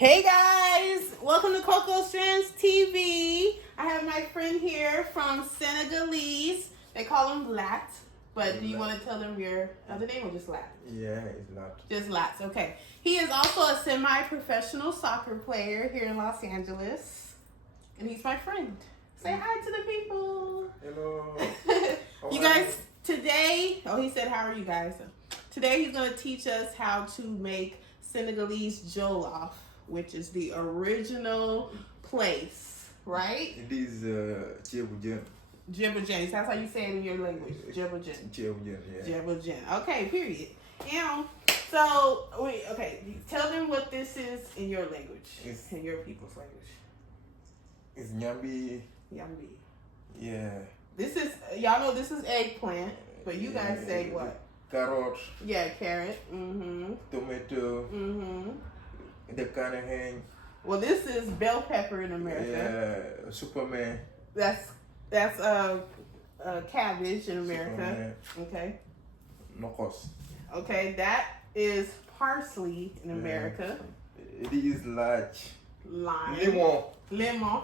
Hey guys, welcome to Coco Strands TV. I have my friend here from Senegalese. They call him Lat, but do you want to tell them your other name or just Lat? Yeah, it's Lat. Just Lat, okay. He is also a semi-professional soccer player here in Los Angeles, and he's my friend. Say hi to the people. Hello. You guys, today, he said, how are you guys? Today he's going to teach us how to make Senegalese Jollof, which is the original place, right? It is Ceebu Jën. Ceebu Jën. That's how you say it in your language. Ceebu Jën. Ceebu Jën, yeah. Ceebu Jën. Okay, period. So, tell them what this is in your language, in your people's language. It's Nyambi. Yummy. Yeah. This is, y'all know this is eggplant, but you guys say what? Carrot. Yeah, carrot. Mm-hmm. Tomato. Mm-hmm. The kind of hang. Well, this is bell pepper in America. Yeah, Superman. That's cabbage in America. Superman. Okay. Nokos. Okay, that is parsley in America. It is large. Lime. Lemon.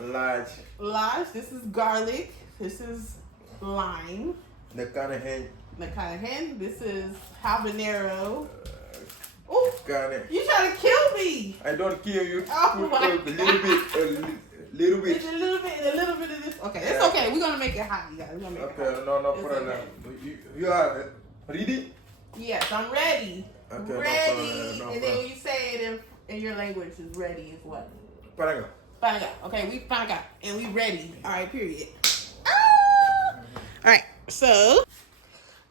Large. Large. This is garlic. This is lime. The kind of hang. The kind of hen. This is habanero. Oh, you trying to kill me? I don't kill you. Oh my God. A little bit. It's a little bit of this. Okay, it's okay. We're gonna make it hot, you guys. We're gonna make it hot. No It's problem. okay. You are ready? Yes, I'm ready. Okay, Ready. no And then problem. when you say it in your language, is ready is what? Paranga. Panga. Okay, we panga and we ready. All right, period. Ah! All right, so.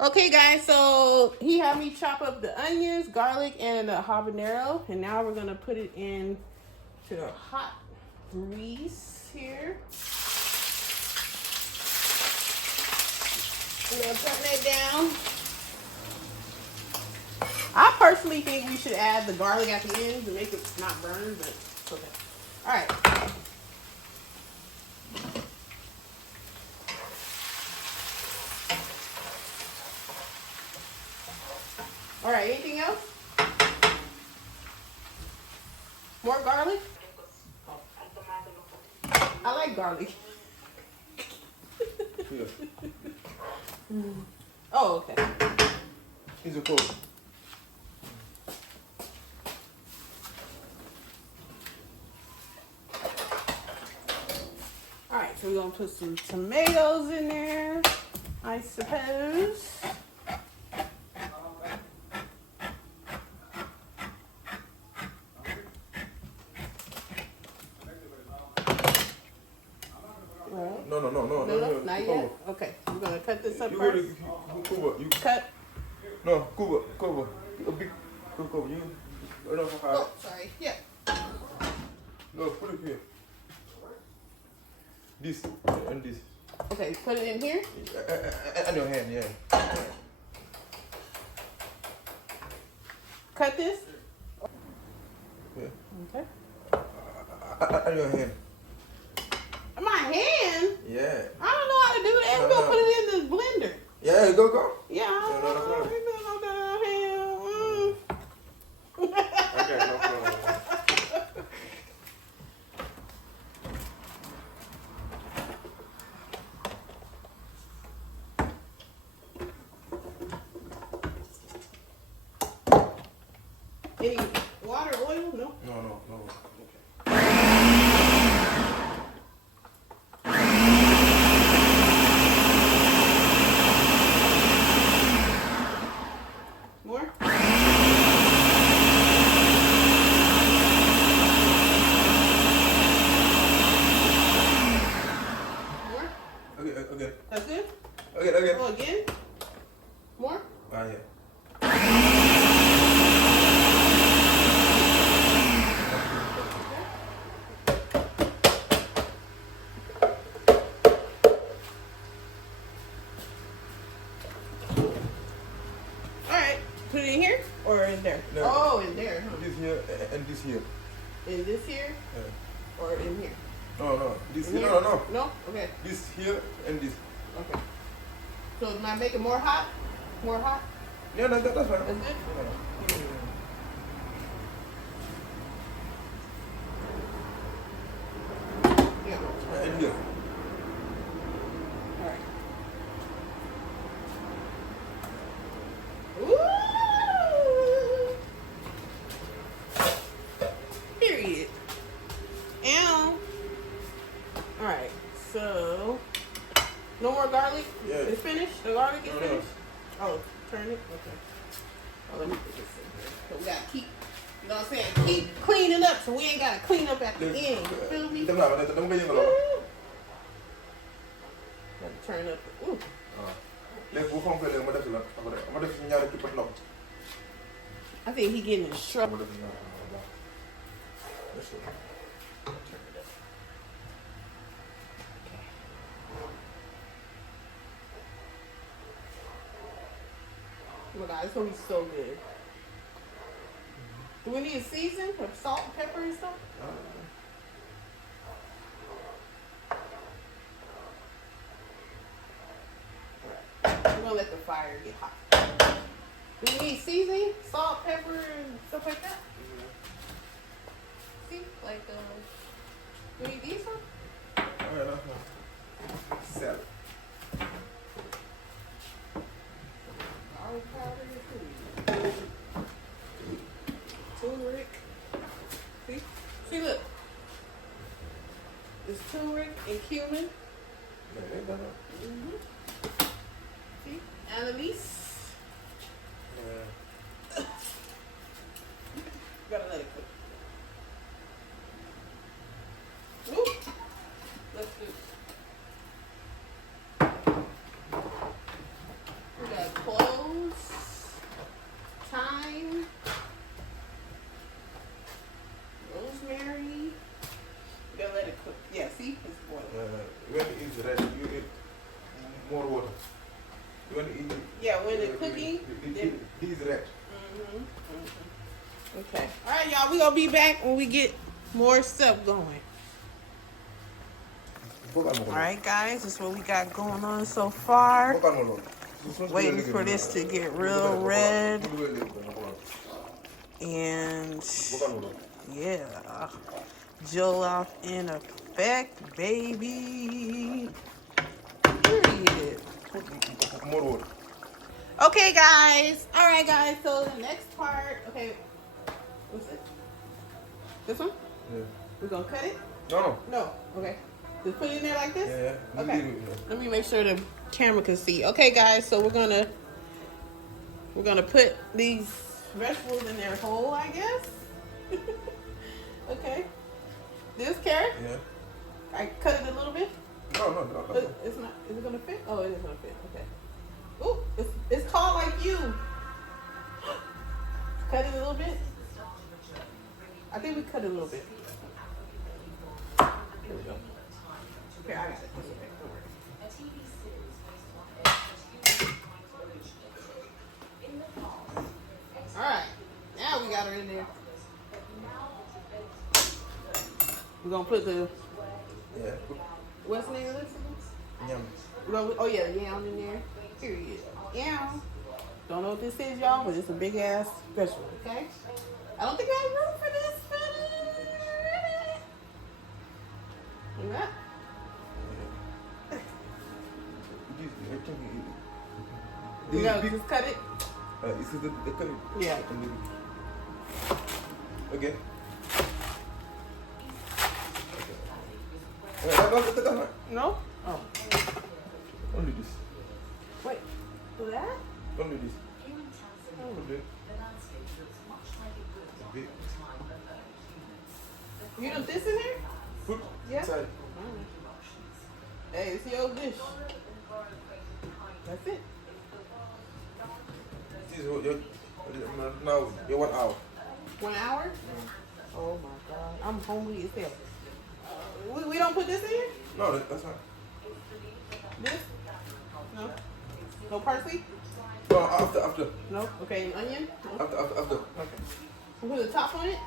Okay, guys, so he had me chop up the onions, garlic, and the habanero, and now we're gonna put it in to the hot grease here. We're gonna turn that down. I personally think we should add the garlic at the end to make it not burn, but it's okay. All right. All right, anything else? More garlic? I like garlic. Oh, okay. Here's a Coke. All right, so we're gonna put some tomatoes in there, I suppose. No, not yet. Okay, we're gonna cut this up first. You Cut. No, cover. A big cover. You. Oh, sorry. Yeah. No, put it here. This and this. Okay, put it in here. And your hand, yeah. Cut this. Yeah. Okay. And your hand. My hand? Yeah. I don't know how to do that. We're gonna put it in the blender. Yeah, go. Yeah, I don't know how to do that. Okay, no problem. Any water, oil? No. No. More? More? Okay. That's good? Okay. Oh, again? More? Ah, yeah. Alright. Put it in here or in there? No. Oh, in there, huh? This here and this here. In this here Yeah. or in here? No. This In here. here? No. No? Okay. This here and this. Okay. So am I making more hot? More hot? Yeah, that's fine. That's good? Yeah. I'm saying? Keep cleaning up so we ain't got to clean up at the end. You feel me? Gotta turn up. Ooh. I think he getting in trouble. Oh my God, it's gonna be so good. Do we need a season for salt, pepper, and stuff? We're gonna let the fire get hot. Do we need seasoning, salt, pepper, and stuff like that? See, like do we need these ones? Salad. Garlic powder, turmeric. See, look. There's turmeric and cumin. Mm-hmm. See, anise. Gotta let it cook. Ooh. Let's do. We got cloves, thyme, rosemary. We gotta let it cook. Yeah, see, it's boiling. When it is ready, you eat more water. When it is, Yeah, when it's cooking. It is ready. Okay. All right, y'all. We gonna be back when we get more stuff going. All right, guys. This is what we got going on so far. Waiting for this to get real red. And yeah, Jollof in effect, baby. Period. More water. Okay, guys. All right, guys. So the next part. Okay. What's it? This one? Yeah. We're gonna cut it? No. No. Okay. Just put it in there like this? Yeah. Okay. Let me make sure the camera can see. Okay, guys. So we're gonna put these vegetables in their whole, I guess. Okay. This carrot? Yeah. I cut it a little bit. No. It's not. Is it gonna fit? Oh, it is gonna fit. Okay. Ooh, it's tall like you. Cut it a little bit. I think we cut it a little bit. Here we go. Okay, I got it. It's okay. Don't worry. All right. Now we got her in there. We're gonna put the. Yeah. What's the name of this? Yum. Oh yeah, the yam in there. Period. Yam. Don't know what this is, y'all, but it's a big ass vegetable. Okay. I don't think I have room for this. Yeah. You know, just cut it. Is it the curry? Yeah. Okay. Okay. No? Oh. Only this. Wait. Do that? Only this. Oh. Okay. Okay. You know this in here? Put Yeah. inside. Hey, it's your dish. That's it. This is now your 1 hour. 1 hour? Oh my God. I'm hungry as hell. We don't put this in here? No, that's fine. This? No? No parsley? No, after. No? Okay, an onion? No? After. Okay. We put the top on it?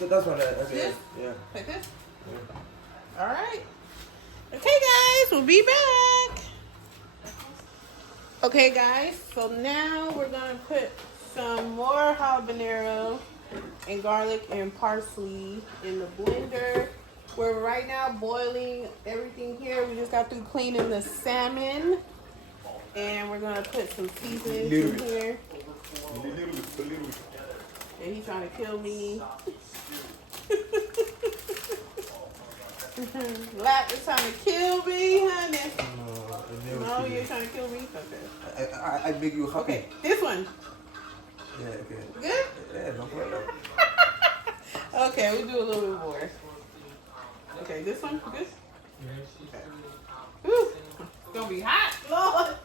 That's one. That's This? Yeah. Like this? Yeah. All right. Okay, guys, we'll be back. Okay, guys, so now we're going to put some more habanero and garlic and parsley in the blender. We're right now boiling everything here. We just got through cleaning the salmon. And we're going to put some seasonings in here. A little bit. And he's trying to kill me. Lap is trying to kill me, honey. No, you're trying to kill me? Okay. I make you happy. Okay, this one. Yeah, okay. Good? Yeah, no problem. Okay, we do a little bit more. Okay, this one, this. Okay. Whew. It's gonna be hot, Lord.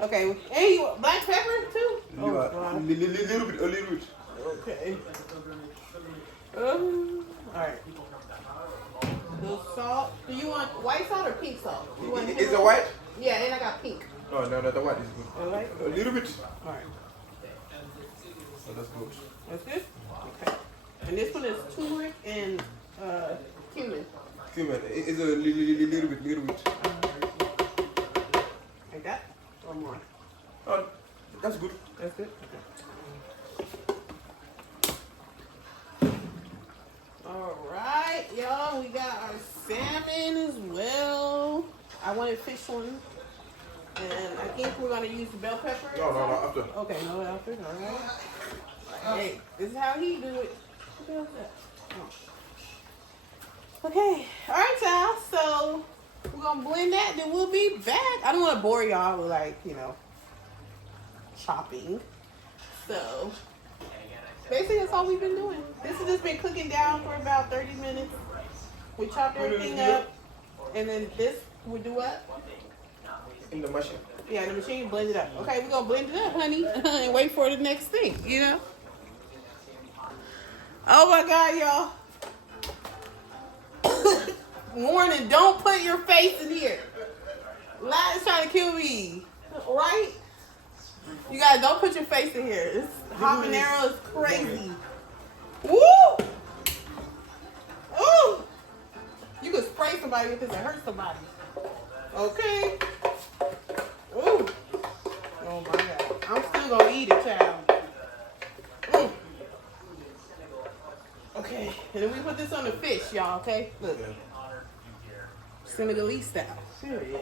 Okay, and you want black pepper too? Oh, God. A little bit. Okay. All right. A little salt. Do you want white salt or pink salt? You want Is it white? Yeah, and I got pink. No, the white is good. All right. A little bit. All right. So that's good. That's good? Okay. And this one is turmeric and cumin. Cumin. It's a little bit. Like that? Or more? Oh, that's good. That's good? Okay. Alright, y'all. We got our salmon as well. I wanted fish one. And I think we're going to use the bell pepper. No, after. Okay, no after. Alright. Hey, this is how he do it. What the hell is that? Oh. Okay. Alright, y'all. So we're going to blend that. Then we'll be back. I don't want to bore y'all with, like, you know, chopping. So basically that's all we've been doing. This has just been cooking down for about 30 minutes. We chopped everything up. And then this, we do what? In the machine. Yeah, the machine, blend it up. Okay, we're going to blend it up, honey. And wait for the next thing, you know? Oh my God, y'all. Warning, don't put your face in here. Lat is trying to kill me. Right? You guys, don't put your face in here. This habanero is crazy. Woo! Ooh! You could spray somebody with this and hurt somebody. Okay. Ooh. Oh my God. I'm still gonna eat it, child. Mm. Okay. And then we put this on the fish, y'all, okay? Look. Senegalese style. Period.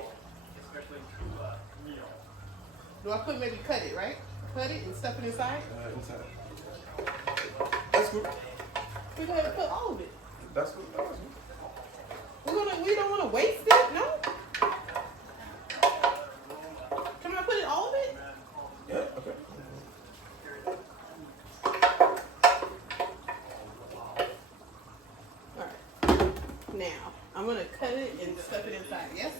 Do I put, maybe cut it, right? Cut it and stuff it inside? Inside. That's good. We're going to put all of it. That's good. We don't want to waste it, no? Can I put it, all of it? Yeah, okay. Alright. Now, I'm going to cut it and stuff it inside, yes?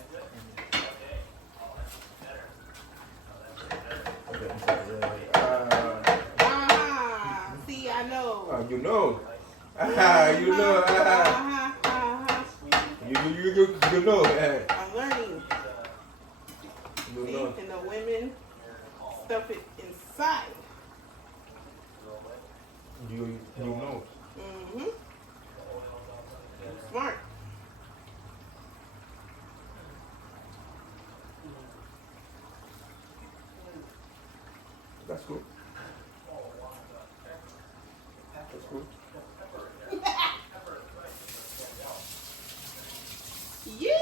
See, I know. You know. You know. You know. I'm learning. You See, know. and the women stuff it inside. You know. Mm-hmm. Smart. That's good. That's good. Yeah.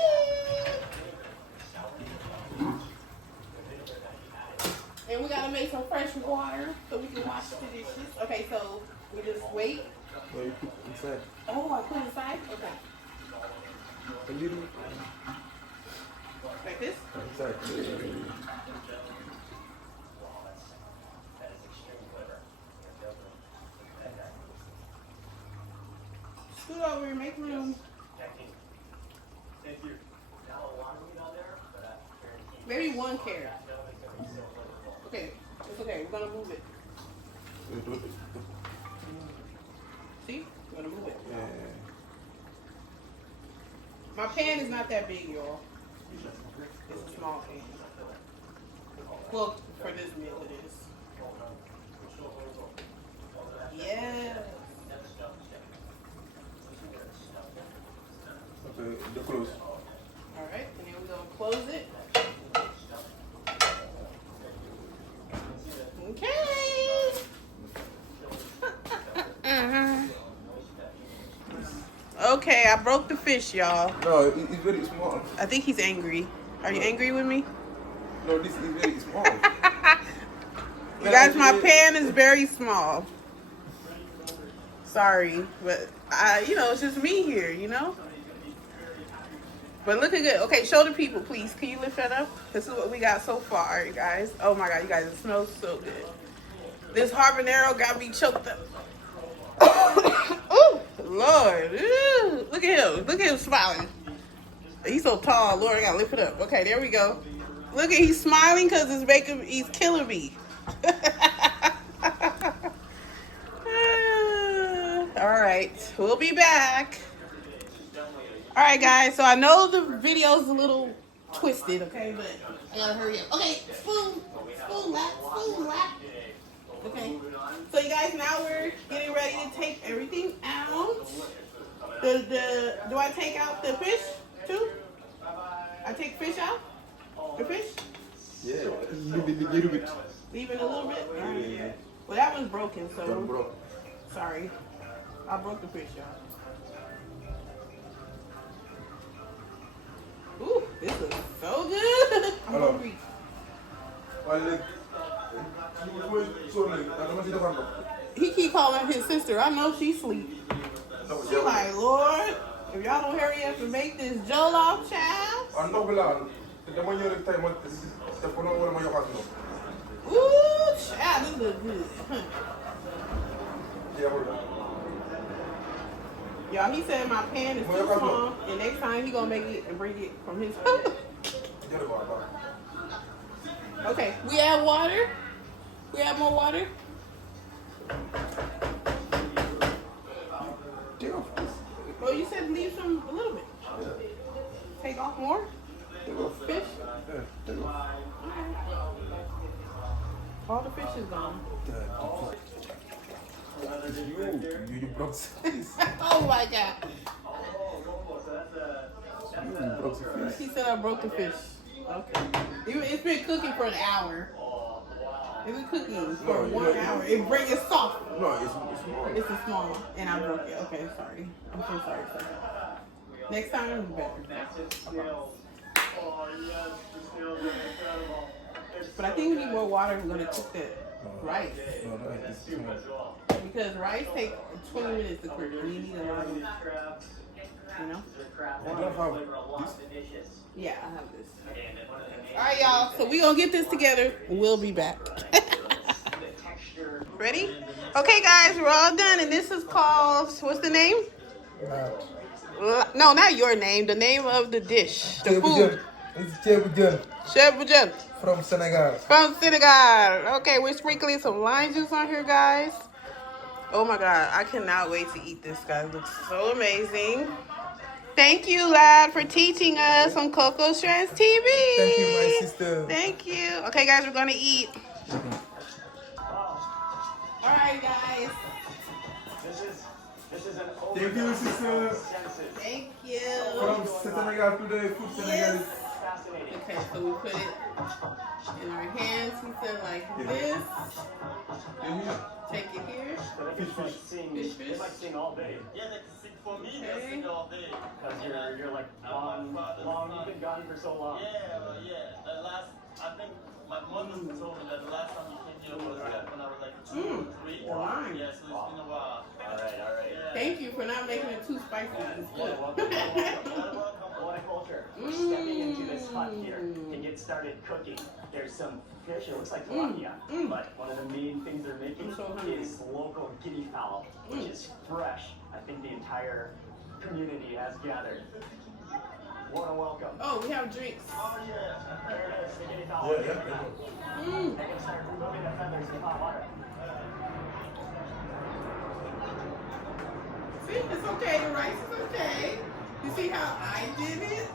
And we gotta make some fresh water so we can wash the dishes. Okay, so we just wait. No, you put inside. Oh, I put it inside? Okay. A little. Like this? Inside. Scoot over and make room. Maybe 1 carrot. Okay, it's okay. We're gonna move it. See? We're gonna move it. Yeah. My pan is not that big, y'all. It's a small pan. Well, for this meal it is. Yes. Okay, the close. Alright, and then we're gonna close it. Okay. Okay, I broke the fish, y'all. No, it's very small. I think he's angry. Are you angry with me? No, this is very small. You guys, my pan is very small. Sorry, but it's just me here, you know? But looking good. Okay, show the people, please. Can you lift that up? This is what we got so far, you guys. Oh my God, you guys, it smells so good. This habanero got me choked up. Ooh. Lord. Ooh, look at him. Look at him smiling. He's so tall. Lord, I gotta lift it up. Okay, there we go. Look at he's smiling because he's killing me. All right, we'll be back. All right, guys. So I know the video's a little twisted, okay, but I gotta hurry up. Okay, spoon lap. Okay. So you guys, now we're getting ready to take everything out. Do I take out the fish too? I take fish out? The fish? Yeah, a little bit. Leave it a little bit? All right. Yeah. Well, that one's broken, so Done, bro. sorry. I broke the fish, y'all. Ooh, this looks so good. I'm Hello. hungry. He keep calling his sister. I know she sleep. She like, Lord, if y'all don't hurry up and make this jollof, child. Ooh, child, this looks good. Y'all, he said my pan is too small, and next time he gonna make it and bring it from his house. Okay, we add water. We add more water. Well, you said leave some a little bit. Take off more fish. All the fish is gone. Oh my God. He said I broke the fish. Okay. It's been cooking for an hour. It's been cooking for 1 hour. It brings it soft. No, it's small. It's a small, and I broke it. Okay, sorry. I'm so sorry, sir. Next time it'll be better. But I think we need more water if we're gonna cook that rice. No, it's small. Because rice takes 20 minutes to cook, and you need a lot of, you know? You don't have this? Yeah, I have this. All right, y'all. So we gonna get this together. We'll be back. Ready? Okay, guys, we're all done, and this is called. What's the name? No, not your name. The name of the dish. The food. It's Ceebu Jën. Ceebu Jën. From Senegal. From Senegal. Okay, we're sprinkling some lime juice on here, guys. Oh my God, I cannot wait to eat this, guys. It looks so amazing. Thank you, lad, for teaching us on Coco Strands TV. Thank you, my sister. Thank you. Okay, guys, we're gonna eat. All right, guys. Thank you, sister. Thank you. From Senegal today, food Senegalese. Okay, so we put it in our hands. He said like this. Take it here. Fish. Fish. It's like sing all day. Yeah, they sing for me. They sing all day. Because you're like long, you've been gone for so long. Yeah, well, yeah. The last, I think my mother told me that the last time you came here was when I was like 2 or 3. Lime. Yeah, so it's been a while. All right. Yeah. Thank you for not making it too spicy. It's good. What a culture. We're stepping into this hut here to get started cooking. There's some fish, it looks like tilapia, but one of the main things they're making is local guinea fowl, which is fresh. I think the entire community has gathered. What a welcome. Oh, we have drinks. Oh yeah, there it is, the guinea fowl. They can start removing the feathers in hot water. See, it's okay. The rice is okay. You see how I did it?